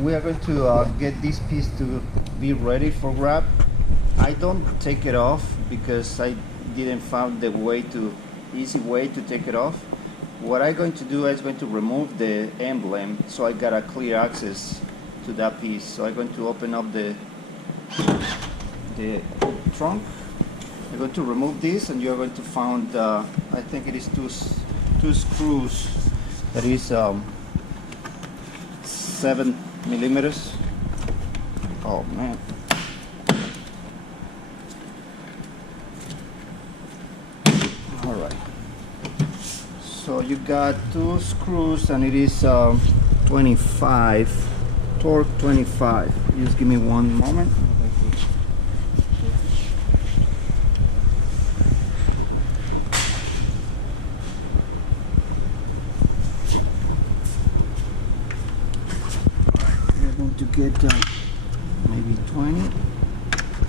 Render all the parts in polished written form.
we are going to get this piece to be ready for grab. I don't take it off because I didn't find the easy way to take it off. What I'm going to do is going to remove the emblem so I got a clear access to that piece. So I'm going to open up the trunk. I'm going to remove this, and you're going to find I think it is two screws. That is 7 millimeters. Oh man. All right. So you got 2 screws, and it is 25 torque 25. Just give me one moment. To get maybe 20.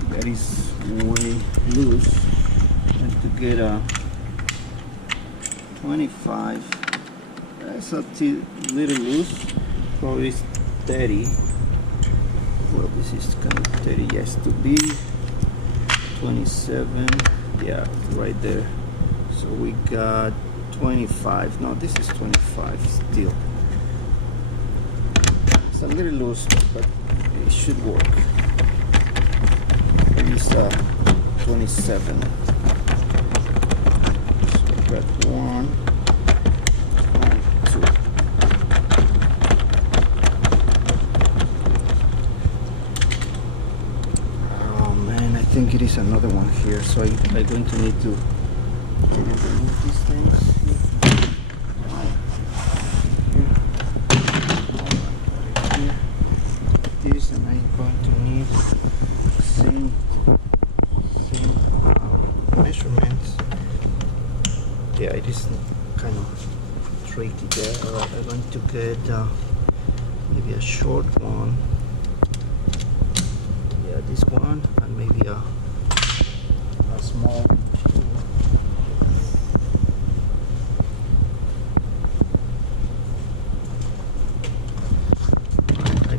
That is way loose. And to get a 25, that's a little loose. Probably 30. Well, this is kind of 30. Yes, to be 27. Yeah, right there. So we got 25. No, this is 25 still. A little loose, but it should work. It is 27. So got 1, 2. Oh man, I think it is another one here. So I'm going to need to remove these things. This, and I'm going to need same measurements. Yeah, it is kind of tricky there. Alright, I'm going to get maybe a short one. Yeah, this one, and maybe a small.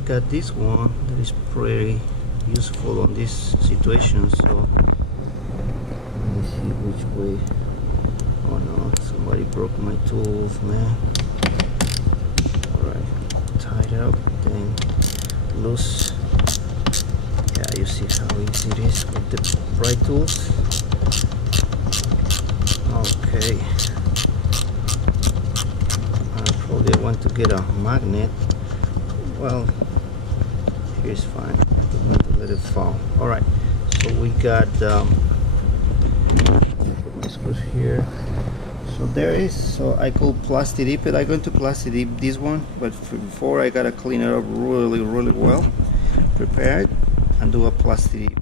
Got this one that is pretty useful on this situation. So let me see which way. Oh no, somebody broke my tools, man. Alright, tied up, then loose. Yeah, you see how easy it is with the pry tools. Okay, probably I want to get a magnet. Well, here's fine. I'm going to let it fall. All right. So we got put my screws here. So there is. So I could Plasti-dip it. I'm going to Plasti-dip this one, but before I gotta clean it up really well, prepare it, and do a Plasti-dip.